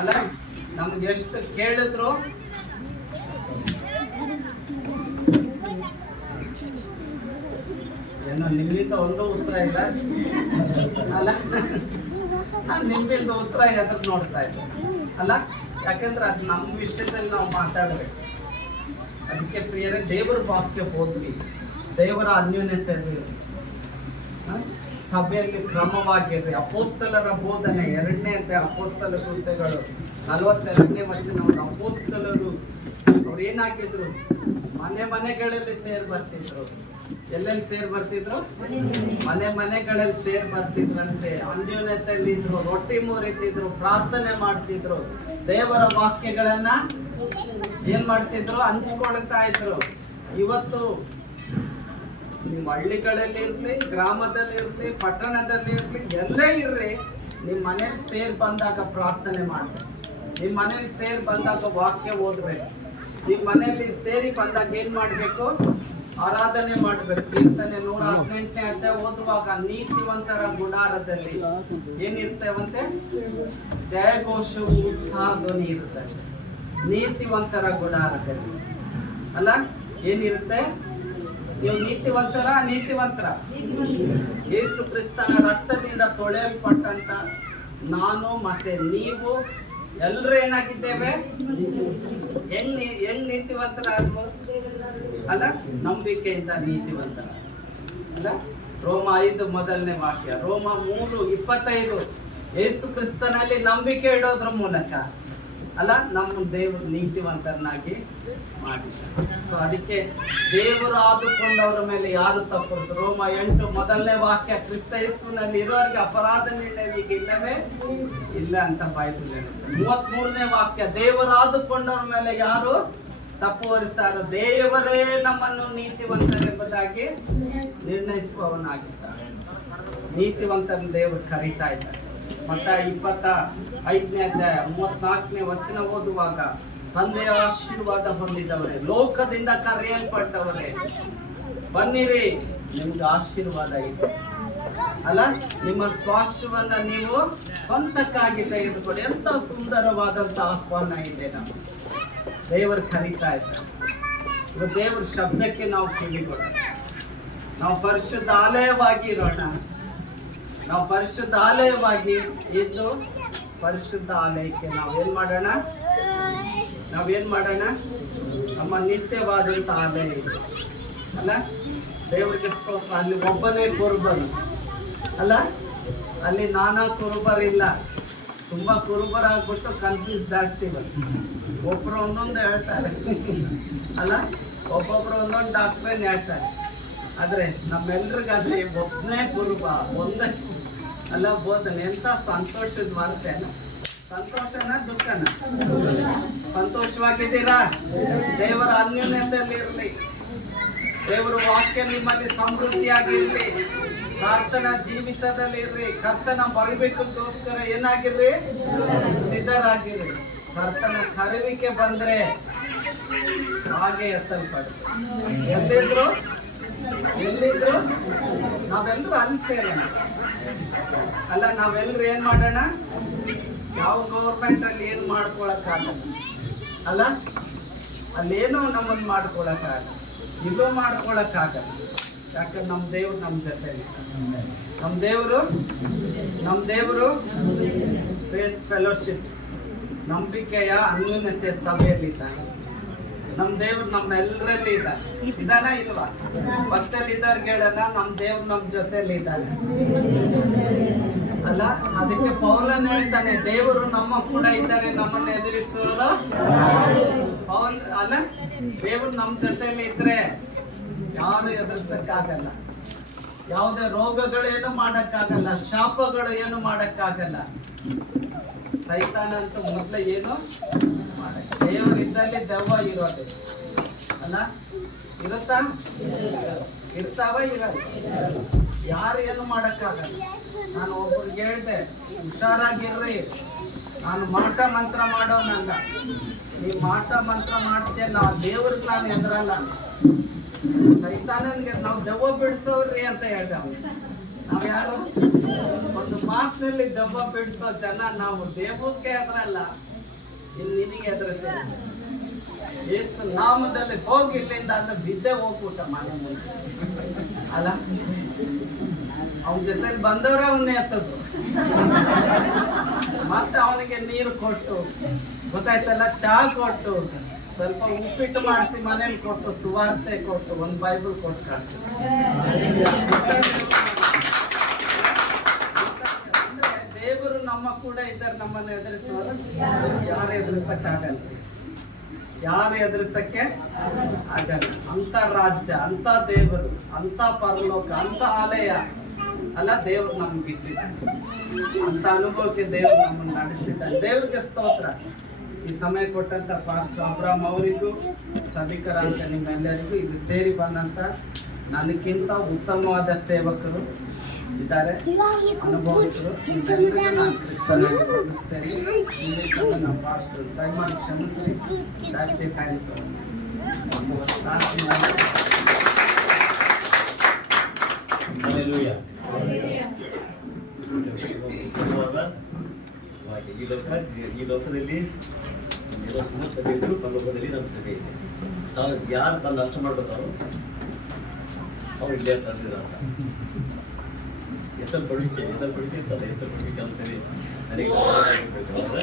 ಅಲ್ಲ, ನಮ್ಗೆ ಎಷ್ಟು ಕೇಳಿದ್ರು? ಏನೋ ನಿಮ್ಮಿಂದ ಒಂದು ಉತ್ತರ ಇಲ್ಲ. ಅಲ್ಲ, ನಾನು ನಿಮ್ಮಿಂದ ಉತ್ತರ ಎದುರು ನೋಡ್ತಾ ಇದ್ದೆ. ಅಲ್ಲ, ಯಾಕಂದ್ರೆ ಅದು ನಮ್ಮ ವಿಷಯದಲ್ಲಿ ನಾವು ಮಾತಾಡ್ಬೇಕು. ಅದಕ್ಕೆ ಪ್ರಿಯರೇ, ದೇವರ ವಾಕ್ಯ ಹೋದ್ವಿ. ದೇವರ ಅನ್ಯೋನ್ಯತೆ? ಸಭೆಯಲ್ಲಿ ಕ್ರಮವಾಗಿರ್ರಿ ಅಪೋಸ್ತಲರ ಬೋಧನೆ, ಎರಡನೇ ಅಂತ ಅಪೋಸ್ತಲ ಕೃತ್ಯಗಳು ನಲವತ್ತೆರಡನೇ ವರ್ಷ ಅಪೋಸ್ತಲರು, ಅವ್ರು ಏನಾಗಿದ್ರು? ಮನೆ ಮನೆಗಳಲ್ಲಿ ಸೇರ್ ಬರ್ತಿದ್ರು. ಎಲ್ಲೆಲ್ಲಿ ಸೇರ್ ಬರ್ತಿದ್ರು? ಮನೆ ಮನೆಗಳಲ್ಲಿ ಸೇರ್ ಬರ್ತಿದ್ರಂತೆ. ಅನ್ಯೋನ್ಯತೆಯಲ್ಲಿ ಇದ್ರು, ರೊಟ್ಟಿ ಮುರಿತಿದ್ರು ಪ್ರಾರ್ಥನೆ ಮಾಡ್ತಿದ್ರು. ದೇವರ ವಾಕ್ಯಗಳನ್ನ ಏನ್ ಮಾಡ್ತಿದ್ರು? ಹಂಚ್ಕೊಳ್ತಾ ಇದ್ರು. ಇವತ್ತು ನಿಮ್ಮ ಹಳ್ಳಿಗಳಲ್ಲಿ ಇರಲಿ, ಗ್ರಾಮದಲ್ಲಿ ಇರಲಿ, ಪಟ್ಟಣದಲ್ಲಿ ಇರಲಿ, ಎಲ್ಲೇ ಇರ್ರಿ, ನಿಮ್ಮ ಮನೇಲಿ ಸೇರ್ ಬಂದಾಗ ಪ್ರಾರ್ಥನೆ ಮಾಡ್ರಿ. ನಿಮ್ಮ ಮನೇಲಿ ಸೇರ್ ಬಂದಾಗ ವಾಕ್ಯ ಓದ್ಬೇಕು ನಿಮ್ಮ ಮನೆಯಲ್ಲಿ ಸೇರಿ ಬಂದಾಗ ಏನ್ ಮಾಡ್ಬೇಕು? ಆರಾಧನೆ ಮಾಡ್ಬೇಕು. ಕೀರ್ತನೆ ನೂರ ಹದಿನೆಂಟನೇ ಅಧ್ಯಾಯ ಓದುವಾಗ ನೀತಿವಂತರ ಗುಡಾರದಲ್ಲಿ ಏನಿರ್ತೇವಂತೆ? ಜಯಘೋಷವು ಉತ್ಸಾಹ ಧ್ವನಿ ಇರುತ್ತೆ ನೀತಿವಂತರ ಗುಡಾರದಲ್ಲಿ. ಅಲ್ಲ, ಏನಿರುತ್ತೆ? ನೀವು ನೀತಿವಂತರ ನೀತಿವಂತರ. ಯೇಸು ಕ್ರಿಸ್ತನ ರಕ್ತದಿಂದ ತೊಳೆಯಲ್ಪಟ್ಟಂತ ನಾನು ಮತ್ತೆ ನೀವು ಎಲ್ಲರೂ ಏನಾಗಿದ್ದೇವೆ? ಹೆಂಗ್ ಹೆಂಗ್ ನೀತಿವಂತರ ಅಲ್ಲ, ನಂಬಿಕೆಯಿಂದ ನೀತಿವಂತರ. ಅಲ್ಲ, ರೋಮ ಐದು ಮೊದಲನೇ ವಾಕ್ಯ, ರೋಮ ಮೂರು ಇಪ್ಪತ್ತೈದು. ಯೇಸು ಕ್ರಿಸ್ತನಲ್ಲಿ ನಂಬಿಕೆ ಇಡೋದ್ರ ಮೂಲಕ. ಅಲ್ಲ ನಮ್ಮ ದೇವರು ನೀತಿವಂತರನ್ನಾಗಿ ಮಾಡಿದ್ದಾರೆ. ಸೊ ಅದಕ್ಕೆ ದೇವರು ಆದುಕೊಂಡವರ ಮೇಲೆ ಯಾರು ತಪ್ಪು ರೋಮ ಎಂಟು ಮೊದಲನೇ ವಾಕ್ಯ, ಕ್ರಿಸ್ತ ಯೇಸುವಿನಲ್ಲಿ ಇರೋರಿಗೆ ಅಪರಾಧ ನಿರ್ಣಯವಿಗೆ ಇಲ್ಲ ಅಂತ ಹೇಳುತ್ತೆ. ಮೂವತ್ತ್ ಮೂರನೇ ವಾಕ್ಯ, ದೇವರು ಆದುಕೊಂಡವ್ರ ಮೇಲೆ ಯಾರು ತಪ್ಪು ಹೊರಿಸಾರು ದೇವರೇ ನಮ್ಮನ್ನು ನೀತಿವಂತರೆಂಬುದಾಗಿ ನಿರ್ಣಯಿಸುವವನಾಗಿದ್ದಾರೆ. ನೀತಿವಂತನ ದೇವರು ಕರೀತಾ ಇದ್ದಾರೆ. ಮತ್ತ ಇಪ್ಪತ್ತ ಐದನೇ ಅಧ್ಯಾಯ, ಮೂವತ್ನಾಲ್ಕನೇ ವಚನ ಓದುವಾಗ, ತಂದೆಯ ಆಶೀರ್ವಾದ ಹೊಂದಿದವರೇ, ಲೋಕದಿಂದ ಕರೆಯಲ್ಪಟ್ಟವರೇ, ಬನ್ನಿರಿ ನಿಮ್ಗೆ ಆಶೀರ್ವಾದ ಇದೆ. ಅಲ್ಲ, ನಿಮ್ಮ ಸ್ವಾಸ್ಥ್ಯವನ್ನ ನೀವು ಸ್ವಂತಕ್ಕಾಗಿ ತೆಗೆದುಕೊಳ್ಳಿ. ಎಂತ ಸುಂದರವಾದಂತ ಆಹ್ವಾನ ಇದೆ ನಾವು ದೇವರು ಕರೀತಾ ಇದ್ದಾರೆ. ದೇವರ ಶಬ್ದಕ್ಕೆ ನಾವು ಕಿವಿಗೊಡೋಣ. ನಾವು ಪರಿಶುದ್ಧ ಆಲಯವಾಗಿ ಇರೋಣ. ನಾವು ಪರಿಶುದ್ಧ ಆಲಯವಾಗಿ ಇದ್ದು ಪರಿಶುದ್ಧ ಆಲಯಕ್ಕೆ ನಾವೇನು ಮಾಡೋಣ? ನಾವೇನು ಮಾಡೋಣ? ನಮ್ಮ ನಿತ್ಯವಾದಂಥ ಆಲಯ ಇದೆ. ಅಲ್ಲ? ದೇವರಿಗೆ ಸ್ತೋತ್ರ. ಅಲ್ಲಿ ಒಬ್ಬನೇ ಕುರುಬನು ಅಲ್ಲ? ಅಲ್ಲಿ ನಾನಾ ಕುರುಬರಿಲ್ಲ. ತುಂಬಾ ಕುರುಬರಾಗ್ಬಿಟ್ಟು ಕನ್ಫ್ಯೂಸ್ ಜಾಸ್ತಿ ಬಂತು ಒಬ್ಬರು ಒಂದೊಂದು ಹೇಳ್ತಾರೆ. ಅಲ್ಲ? ಒಬ್ಬೊಬ್ರು ಒಂದೊಂದು ಡಾಕ್ಟ್ರೇನ್ ಹೇಳ್ತಾರೆ. ಆದ್ರೆ ನಮ್ಮೆಲ್ರಿಗಾದ್ರೆ ಒಬ್ಬನೇ ಕುರುಬ, ಒಂದೇ ಅಲ್ಲ ಬೋಧನೆ ಎಂತ ಸಂತೋಷದ ವಾರ್ತೆನ ಸಂತೋಷನ ದುಃಖನ? ಸಂತೋಷವಾಗಿದ್ದೀರಾ? ದೇವರ ಅನ್ಯೋನ್ಯದಲ್ಲಿ ಇರಲಿ. ದೇವರ ವಾಕ್ಯ ನಿಮ್ಮಲ್ಲಿ ಸಮೃದ್ಧಿಯಾಗಿರ್ಲಿ. ಕರ್ತನ ಜೀವಿತದಲ್ಲಿ ಇರ್ರಿ ಕರ್ತನ ಬರಬೇಕಕ್ಕೋಸ್ಕರ ಏನಾಗಿರ್ರಿ ಸಿದ್ಧರಾಗಿರ್ರಿ ಕರ್ತನ ಕರುವಿಕೆ ಬಂದ್ರೆ ಹಾಗೆ ಎತ್ತಲ್ಪಡಿ. ಎಲ್ಲಿದ್ರು? ಎಲ್ಲಿದ್ರು ನಾವೆಲ್ಲರೂ ಅಲ್ಲಿ ಸೇರೋಣ. ಅಲ್ಲ ನಾವೆಲ್ಲರೂ ಏನ್ ಮಾಡೋಣ? ಯಾವ ಗೌರ್ಮೆಂಟ್ ಅಲ್ಲಿ ಏನ್ ಮಾಡ್ಕೊಳಕ್ಕಾಗಲ್ಲ. ಅಲ್ಲ, ಅಲ್ಲೇನೋ ನಮ್ಮನ್ನು ಮಾಡ್ಕೊಳಕ್ಕಾಗಲ್ಲ. ಇದು ಮಾಡ್ಕೊಳಕ್ಕಾಗಲ್ಲ. ಯಾಕಂದ್ರೆ ನಮ್ಮ ದೇವ್ರು ನಮ್ಮ ಜೊತೆ ನಮ್ಮ ದೇವರು ನಮ್ಮ ದೇವರು ಫೆಲೋಶಿಪ್ ನಂಬಿಕೆಯ ಅನ್ಯೂನತೆ ಸಭೆಯಲ್ಲಿದ್ದಾನೆ. ನಮ್ ದೇವ್ರು ನಮ್ಮೆಲ್ಲರಲ್ಲಿ ಇದ್ದಾನೆ ಇದ್ದಾನ ಇಲ್ವಾ? ಭಕ್ತಲ್ಲಿ ಇದ್ದಾರೆ ಹೇಳೋಣ ನಮ್ ದೇವ್ರು ನಮ್ ಜೊತೆಲಿ ಇದ್ದಾನೆ ಅಲ್ಲ, ಅದಕ್ಕೆ ಪೌಲನ್ ಹೇಳ್ತಾನೆ, ದೇವರು ನಮ್ಮ ಕೂಡ ಇದ್ದಾರೆ, ನಮ್ಮನ್ನ ಎದುರಿಸೋರು. ಪೌಲ್, ಅಲ್ಲ, ದೇವ್ರು ನಮ್ ಜೊತೆಲಿ ಇದ್ರೆ ಯಾರು ಎದುರಿಸಕ್ಕಾಗಲ್ಲ. ಯಾವುದೇ ರೋಗಗಳೇನು ಮಾಡಕ್ಕಾಗಲ್ಲ, ಶಾಪಗಳು ಏನು ಮಾಡಕ್ಕಾಗಲ್ಲ. ಸೈತಾನ ಅಂತ ಮೊದ್ಲು ಏನು. ದೇವರಿದ್ದಲ್ಲಿ ದೆವ್ವ ಇರೋದೆ. ಅಲ್ಲ? ಇರುತ್ತಾ? ಇರ್ತಾವ ಇರಲ್ಲ. ಯಾರು ಏನು ಮಾಡೋಕ್ಕಾಗಲ್ಲ. ನಾನು ಒಬ್ಬರಿಗೆ ಹೇಳ್ದೆ, ಹುಷಾರಾಗಿರ್ರಿ. ನಾನು ಮಾಟ ಮಂತ್ರ ಮಾಡೋನಲ್ಲ. ನೀ ಮಾಟ ಮಂತ್ರ ಮಾಡ್ತೀಯ ನಾ ದೇವ್ರಿಗೆ ನಾನು ಎದುರಲ್ಲ ಸೈತಾನನ್ಗೆ ನಾವು ದೆವ್ವ ಬಿಡಿಸೋರ್ರಿ ಅಂತ ಹೇಳ್ದೆ ಅವ್ನು. ನಾವ್ ಯಾರು ಒಂದು ಮಾತಿನಲ್ಲಿ ದೆವ್ವ ಬಿಡಿಸೋ ಜನ ನಾವು ದೇವಕ್ಕೆ ಎದುರಲ್ಲ ಇಲ್ಲಿ ನಿನಗೆ ಎದುರುತ್ತೆ ಯೇಸು ನಾಮದಲ್ಲಿ ಹೋಗಿ ಇಲ್ಲಿಂದ ಅಂದ್ರೆ ಬಿದ್ದೆ ಹೋಗ್ಬಿಟ್ಟ ಮನೆ ಮುಂದೆ ಅಲ್ಲ? ಅವನ ಜೊತೆಲಿ ಬಂದವರೇ ಅವನ್ನೇ ಎತ್ತದ್ದು ಮತ್ತೆ ಅವನಿಗೆ ನೀರು ಕೊಟ್ಟು, ಗೊತ್ತಾಯ್ತಲ್ಲ? ಚಹಾ ಕೊಟ್ಟು, ಸ್ವಲ್ಪ ಉಪ್ಪಿಟ್ಟು ಮಾಡಿಸಿ ಮನೇಲಿ ಕೊಟ್ಟು, ಸುವಾರ್ತೆ ಕೊಟ್ಟು, ಒಂದು ಬೈಬಲ್ ಕೊಟ್ಟು ಕಳ್ಸಿ ಅಂದ್ರೆ ನಮ್ಮ ಕೂಡ ಇದ್ದಾರೆ ನಮ್ಮನ್ನು ಎದುರಿಸುವಾಗ. ಯಾರು ಎದುರಿಸಕ್ಕಾಗಲ್ಲ ಯಾರು ಎದುರಿಸಕ್ಕೆ ಆಗಲ್ಲ. ಅಂತ ರಾಜ್ಯ ಅಂತ ದೇವರು ಅಂತ ಪರಲೋಕ ಅಂತ ಆಲಯ. ಅಲ್ಲ, ದೇವರು ನಮ್ಗೆ ಅಂತ ಅನುಭವಕ್ಕೆ ದೇವರು ನಮ್ಮನ್ನು ನಡೆಸಿದ್ದಾರೆ. ದೇವರಿಗೆ ಸ್ತೋತ್ರ. ಈ ಸಮಯ ಕೊಟ್ಟಂತ ಪಾಸ್ಟ್ ಅಬ್ರಾಮ್ ಅವರಿಗೂ ಅಂತ ನಿಮ್ಮೆಲ್ಲರಿಗೂ ಇದು ಸೇರಿ ಬಂದಂತ ನನಗಿಂತ ಉತ್ತಮವಾದ ಸೇವಕರು ಇದ್ದಾರೆ. ಸಹ ನಮ್ಮ ಪಾಸ್ಟರ್ ದಯಮಾಡಿ ಕ್ಷಮಿಸ್ರಿ. ಜಾಸ್ತಿ ಕಾರ್ಯಕ್ರಮ. ಈ ಲೋಕ ಈ ಲೋಕದಲ್ಲಿ ಸುಮಾರು ಸಭೆ ಇದ್ರು ಪರಲೋಕದಲ್ಲಿ ನಮ್ಮ ಸಭೆ ಇದೆ. ತಾವು ಯಾರು ತಂದು ನಷ್ಟ ಮಾಡ್ಕೊತಾರೋ ಅವ್ರು ಇಲ್ಲೇ ಎತ್ತಲ್ ಪಡಿಕೆ ಎತ್ತಲ್ ಪಡಿಕೆ ಇರ್ತದೆ ಎತ್ತಲ್ ಪಡಿಕೆ ಕೆಲಸವೇ ನನಗೆ ಗೊತ್ತಾಗಬೇಕಾದ್ರೆ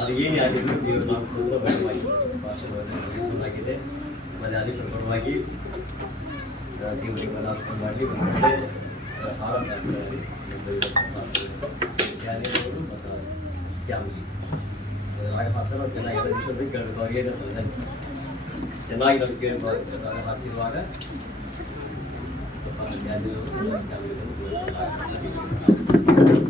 ಅದು ಏನೇ ಆಗಿದ್ರು ದೇವರು ನಾವು ಸ್ವಲ್ಪ ಬಲವಾಗಿ ಭಾಷೆಗಳನ್ನು ಸಲ್ಲಿಸುವುದಾಗಿದೆ ಮತ್ತು ಅದಕ್ಕೆ ಪರವಾಗಿ ದೇವರಿಗೆ ಮನಸ್ಸು ಮಾಡಿ ಒಳ್ಳೆ ಹಾರ ಜ್ಞಾನಿಗಳು ಮತ್ತು ಫ್ಯಾಮಿಲಿ ಹಾಗೆ ಮಾತಾಡೋ ಚೆನ್ನಾಗಿದೆ ವಿಷಯದಲ್ಲಿ ಕೇಳಬೇಕು ಅವ್ರಿಗೆ ಏನು ತೊಂದರೆ ಇಲ್ಲ. ಚೆನ್ನಾಗಿ ನಾವು ಕೇಳಬೇಕು ಹಾಕಿರುವಾಗ Thank you.